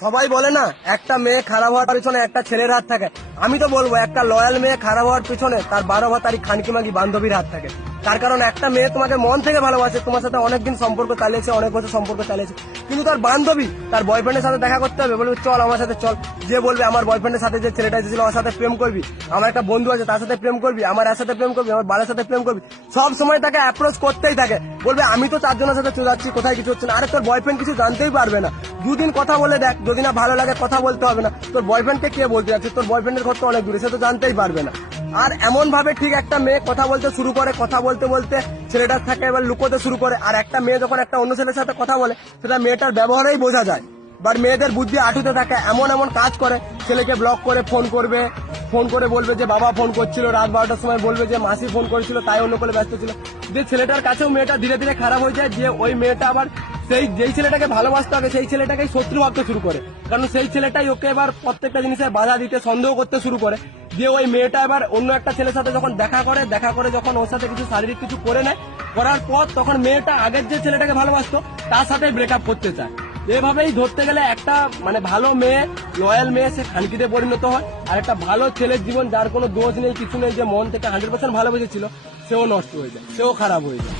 সবাই বলে না একটা মেয়ে খারাপ হওয়ার পিছনে একটা ছেলের হাত থাকে। আমি তো বলবো একটা লয়াল মেয়ে খারাপ হওয়ার পিছনে তার 12 ভাতারি খানকি মাগি বান্ধবীর হাত থাকে। তার কারণ একটা মেয়ে তোমাকে মন থেকে ভালোবাসে, তোমার সাথে অনেকদিন সম্পর্ক চালিয়েছে, অনেক বছর সম্পর্ক চালিয়েছে, কিন্তু তার বান্ধবী তার বয়ফ্রেন্ডের সাথে দেখা করতে হবে, বলবে চল আমার সাথে চল। যে বলবে আমার বয়ফ্রেন্ডের সাথে যে ছেলেটা এসেছিল আমার সাথে প্রেম করবি, আমার একটা বন্ধু আছে তার সাথে প্রেম করবি, আমার এর সাথে প্রেম করবি, আমার বালের সাথে প্রেম করবি, সব সময় তাকে অ্যাপ্রোচ করতেই থাকে। বলবে আমি তো 4 জনের সাথে চলে যাচ্ছি, কোথায় কিছু হচ্ছে না। আরে তোর বয়ফ্রেন্ড কিছু জানতেই পারবে না, দুদিন কথা বলে দেখ, যদি না ভালো লাগে কথা বলতে হবে না। তোর বয়ফ্রেন্ডকে কে বলতে যাচ্ছে, তোর বয়ফ্রেন্ডের ঘর তো অনেক দূরে, সে তো জানতেই পারবে না। আর এমন ভাবে ঠিক একটা মেয়ে কথা বলতে শুরু করে, কথা বলতে বলতে ছেলেটার থাকে এবার লুকোতে শুরু করে। আর একটা মেয়ে যখন একটা অন্য ছেলের সাথে কথা বলে সেটা মেয়েটার ব্যবহারেই বোঝা যায়। বাট মেয়েদের বুদ্ধি আটুতে থাকে, এমন এমন কাজ করে, ছেলেকে ব্লক করে ফোন করবে, ফোন করে বলবে যে বাবা ফোন করছিল, রাত 12টার সময় বলবে যে মাসি ফোন করেছিল তাই অন্য করে ব্যস্ত ছিল। যে ছেলেটার কাছেও মেয়েটা ধীরে ধীরে খারাপ হয়ে যায়, যে ওই মেয়েটা আবার সেই যেই ছেলেটাকে ভালোবাসতে হবে সেই ছেলেটাকেই শত্রু ভাবতে শুরু করে। কারণ সেই ছেলেটাই ওকে এবার প্রত্যেকটা জিনিসে বাধা দিতে, সন্দেহ করতে শুরু করে। যে ওই মেয়েটা এবার অন্য একটা ছেলের সাথে যখন দেখা করে যখন ওর সাথে কিছু শারীরিক কিছু করে নেয়, করার পর তখন মেয়েটা আগের যে ছেলেটাকে ভালোবাসতো তার সাথে ব্রেকআপ করতে চায়। এভাবেই ধরতে গেলে একটা মানে ভালো মেয়ে, লয়াল মেয়ে, সে খানকিতে পরিণত হয়। আর একটা ভালো ছেলের জীবন যার কোনো দোষ নেই কিছু নেই, যে মন থেকে 100% ভালোবেসেছিল, সেও নষ্ট হয়ে যায়, সেও খারাপ হয়ে যায়।